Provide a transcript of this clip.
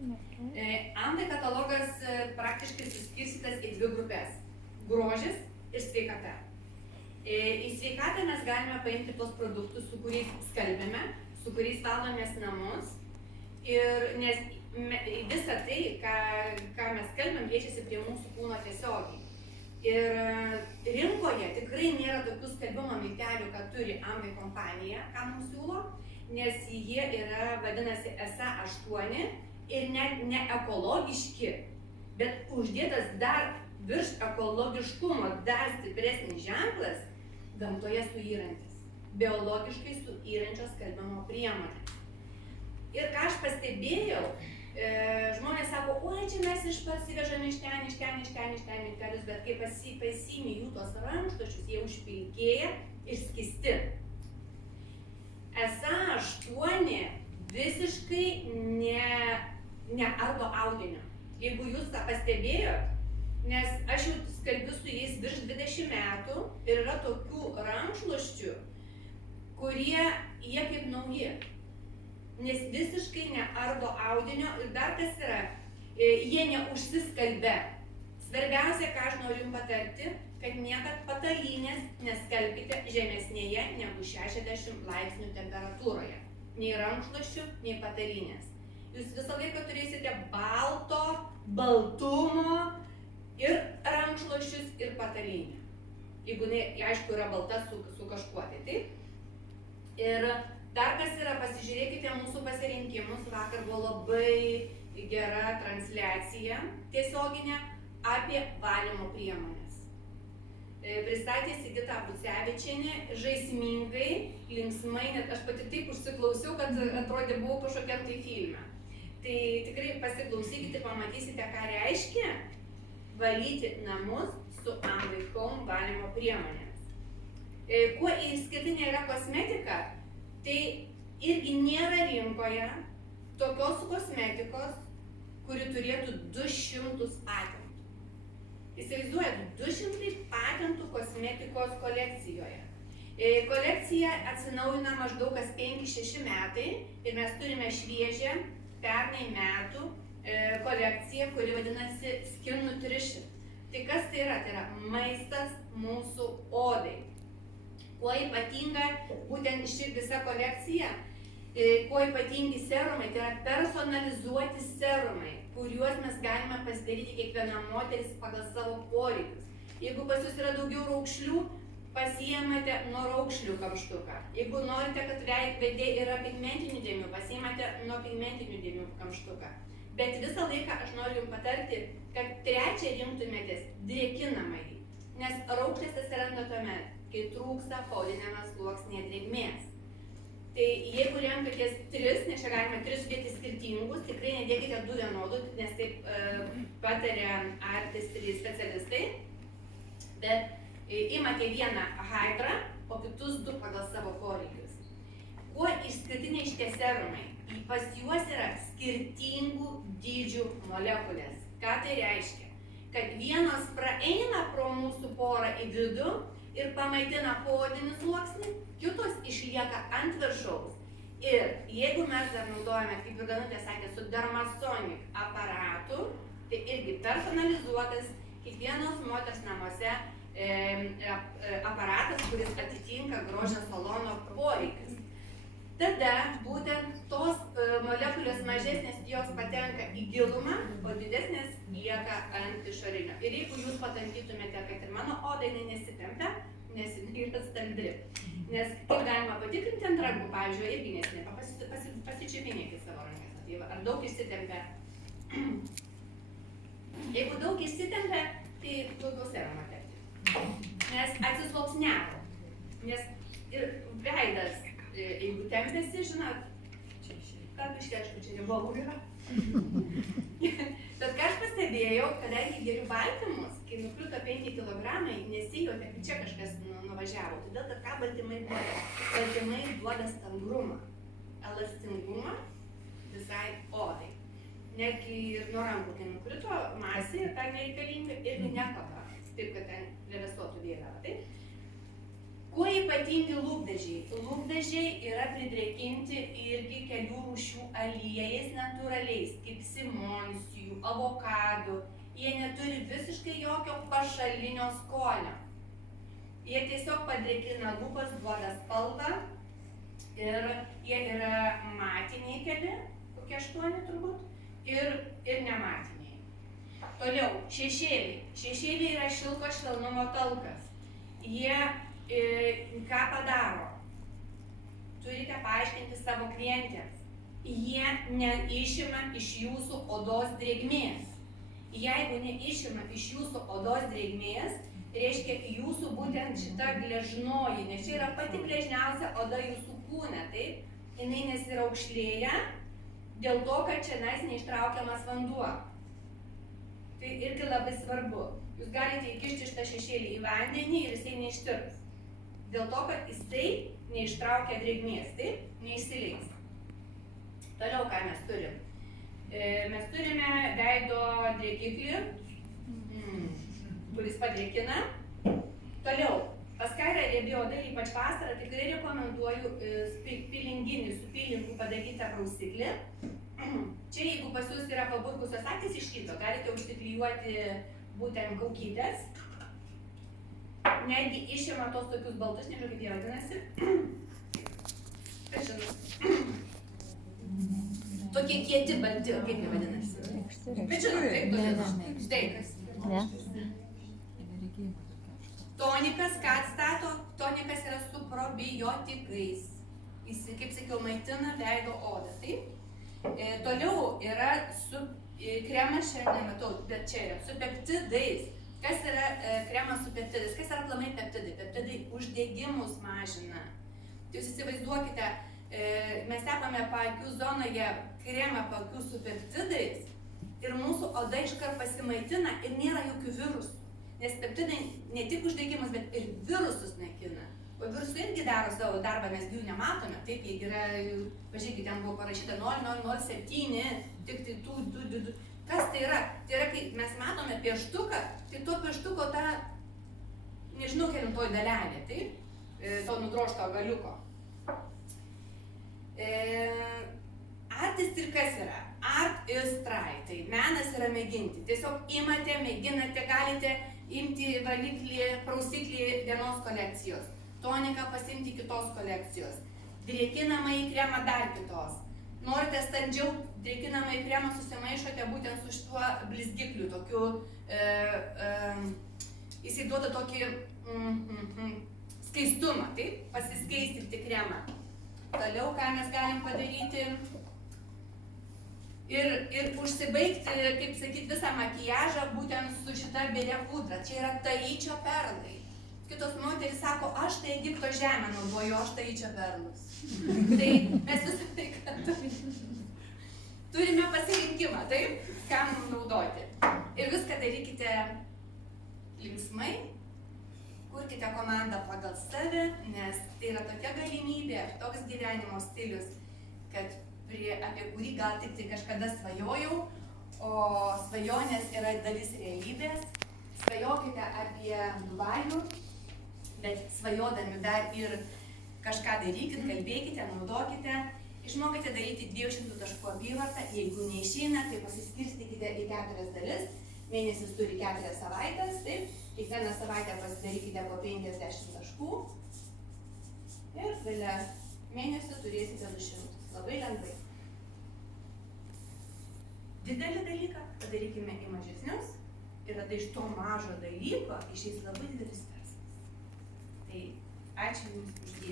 Amway katalogas praktiškai suskirstytas į dvi grupės – grožis ir sveikata. Į sveikatą mes galime paimti tos produktus, su kuriais skalbėme, su kuriais valomės namus, ir nes visą tai, ką mes skalbėm, liečiasi prie mūsų kūno tiesiogiai. Ir rinkoje tikrai nėra tokių skalbimo miltelių, kad turi Amway kompanija, ką mums siūlo, nes jie yra, vadinasi, SA8 ir net ne ekologiški, bet uždėtas dar virš ekologiškumo dar stipresnis ženklas gamtoje suyrantis, biologiškai suyrančios skalbimo priemonės. Ir ką aš pastebėjau, žmonės sako, oi, čia mes parsivežame iš ten miltelius, bet kai pasiimi jų tos rankšluosčius, jie užpilkėja ir skysti. SA8 visiškai neardo audinio. Jeigu jūs tą pastebėjot, nes aš jau skalbiu su jais virš 20 metų ir yra tokių rankšluosčių, kurie jie kaip nauji. Nes visiškai neardo audinio ir dar kas yra, jie neužsiskalbia. Svarbiausia, ką aš noriu jums patarti, kad niekad patalynės neskalbkite žemesnėje negu 60 laipsnių temperatūroje. Nei rankšluosčių, nei patalynės. Jūs visą laiką turėsite baltumo ir rankšluosčius ir patalynę. Jeigu, aišku, yra balta su kažkuo, tai. Ir dar kas yra, pasižiūrėkite mūsų pasirinkimus. Vakar buvo labai gera transliacija tiesioginė apie valymo priemonės. Pristatė Sigita Bucevičienė žaismingai, linksmai, net aš pati taip užsiklausiau, kad atrodė buvau kažkokiam tai filme. Tai tikrai pasiklausykite ir pamatysite, ką reiškia valyti namus su Amway Home valymo priemonėmis. Kuo išskirtinė yra kosmetika, tai irgi nėra rinkoje tokios kosmetikos, kuri turėtų 200 patentų. Įsivaizduojat, 200 patentų kosmetikos kolekcijoje. Kolekcija atsinaujina maždaug kas 5-6 metai ir mes turime šviežią pernai metų kolekciją, kuri vadinasi Skin Nutrition. Tai kas tai yra? Tai yra maistas mūsų odai. Kuo ypatinga būtent ši visa kolekcija, kuo ypatingi serumai, tai yra personalizuoti serumai, kuriuos mes galime pasidaryti kiekvieną moteris pagal savo poreikius. Jeigu pas jūs yra daugiau raukšlių, pasiėmate nuo raukšlių kamštuką. Jeigu norite, kad veide yra pigmentinių dėmių, pasiėmate nuo pigmentinių dėmių kamštuką. Bet visą laiką aš noriu jums patarti, kad trečią rinktumėtės drėkinamąjį, nes raukšlės atsiranda tuomet, kai trūksta poodiniame sluoksnyje drėgmės. Tai jeigu renkatės 3, nes čia galime 3 sudėti skirtingus, tikrai nedėkite 2 vienodų, nes taip pataria artistai specialistai, bet imate vieną Hydra, o kitus 2 pagal savo poreikius. Kuo išskirtiniai šitie serumai? Pas juos yra skirtingų dydžių molekulės. Ką tai reiškia? Kad vienos praeina pro mūsų porą į vidų ir pamaitina poodinį sluoksnį, kitos išlieka ant viršaus. Ir jeigu mes dar naudojame, kaip ir Danutė sakė, su Dermasonic aparatu, tai irgi personalizuotas kiekvienos moters namuose aparatas, kuris atitinka grožio salono poreikius. Tada būtent tos molekulės mažesnės jos patenka į gilumą, o didesnės lieka ant išorinio. Ir jeigu jūs patampytumėte, kad ir mano oda nesitempia, nes jinai yra stangri. Nes kaip galima patikrinti ant rankų, pavyzdžiui, irgi nesitempia, pasičiupinėti savo rankas. Ar daug išsitempia? Jeigu daug išsitempia, tai daugiau serumo tepti. Nes atsisluoksniavo. Nes ir veidas, jeigu tempiasi, žinot, ką biškėčiau, čia riebalų yra. Bet ką aš pastebėjau, kadangi geriu baltymus, kai nukrito 5 kg, nesijautė, kad čia kažkas nuvažiavo. Todėl, kad ką baltymai duoda? Baltymai duoda stangrumą, elastingumą visai odai. Netgi ir nuo rankų, kai nukrito masė, tą nereikalinga irgi nekaba, taip kad ten plevėsuotų vėliava. Kuo ypatingi lūpdažiai? Lūpdažiai yra pridrėkinti irgi kelių rūšių aliejais natūraliais, kaip simonsijų, avokadų. Jie neturi visiškai jokio pašalinio skonio. Jie tiesiog padrėkina lūpas, duoda spalvą ir jie yra matiniai keli, kokie 8 turbūt, ir nematiniai. Toliau, šešėliai. Šešėliai yra šilko švelnumo talkas. Jie ką padaro? Turite paaiškinti savo klientėms. Jie neišima iš jūsų odos drėgmės. Jeigu neišima iš jūsų odos drėgmės, reiškia jūsų būtent šita gležnoji, nes čia yra pati gležniausia oda jūsų kūne, taip? Jinai nesiraukšlėja dėl to, kad čia neištraukiamas vanduo. Tai irgi labai svarbu. Jūs galite įkišti šitą šešėlį į vandenį ir jisai neištirps. Dėl to, kad jisai neištraukia drėgmės, taip? Neišsileis. Toliau ką mes turim? Mes turime veido drėkiklį, kuris padrėkina. Toliau, pas ką yra riebi oda, ypač vasarą, tikrai rekomenduoju pilinginį, su pilingu padarytą prausiklį. Čia, jeigu pas jūs yra paburkusios akys iš ryto, galite užsiklijuoti būtent kaukytes. Netgi išima tos tokius baltus, nežinau kaip jie vadinasi. Aš žinau. Tokie kieti balti, kaip jie vadinasi. Bet žinau, taip, tokie. Tonikas, ką atstato? Tonikas yra su probiotikais. Jis, kaip sakiau, maitina veido odą, taip? Toliau yra su kremas, šiandien nematau, bet čia yra su peptidais. Kas yra kremas su peptidais? Kas yra aplamai peptidai? Peptidai uždegimus mažina. Jūs įsivaizduokite, mes tepame paakių zonoje kremą paakių su peptidais ir mūsų oda iškart pasimaitina ir nėra jokių virusų. Nes peptidai ne tik uždegimus, bet ir virusus naikina. O virusai irgi daro savo darbą, mes jų nematome. Taip, jeigu yra, pažiūrėkite, ten buvo parašyta 0,007, tik tai tų. Kas tai yra? Tai yra, kai mes matome pieštuką, tai to pieštuko ta, nežinau, kelintoji dalelė, taip? To nudrožto galiuko. Artist ir kas yra? Art is try. Tai menas yra mėginti. Tiesiog imate, mėginate, galite imti valiklį, prausiklį vienos kolekcijos. Toniką pasimti kitos kolekcijos. Drėkinamąjį kremą dar kitos. Norite standžiau drėkinamąjį kremą susimaišote būtent su šituo blizgikliu, tokiu, jisai duoda tokį skaistumą, taip? Pasiskaistinti kremą. Toliau, ką mes galim padaryti? Ir užsibaigti, kaip sakyt, visą makiažą būtent su šita beria pudra. Čia yra Taičio perlai. Kitos moterys sako, aš tai Egipto žemę naudoju, aš Taičio perlus. Tai mes visą laiką turime pasirinkimą, taip, kam naudoti. Ir viską darykite linksmai, kurkite komandą pagal save, nes tai yra tokia galimybė, toks gyvenimo stilius, kad apie kurį gal tik tai kažkada svajojau, o svajonės yra dalis realybės. Svajokite apie Dubajų, bet svajodami dar ir kažką darykit, kalbėkite, naudokite. Išmokite daryti 200 taškų apyvartą, jeigu neišeina, tai pasiskirstykite į 4 dalis. Mėnesis turi 4 savaitės, taip? Kiekvieną savaitę pasidarykite po 50 taškų. Ir gale mėnesio turėsite 200. Labai lengvai. Didelį dalyką padarykime į mažesnius ir tada iš to mažo dalyko išeis labai didelis stresas. Tai ačiū Jums už dėmesį.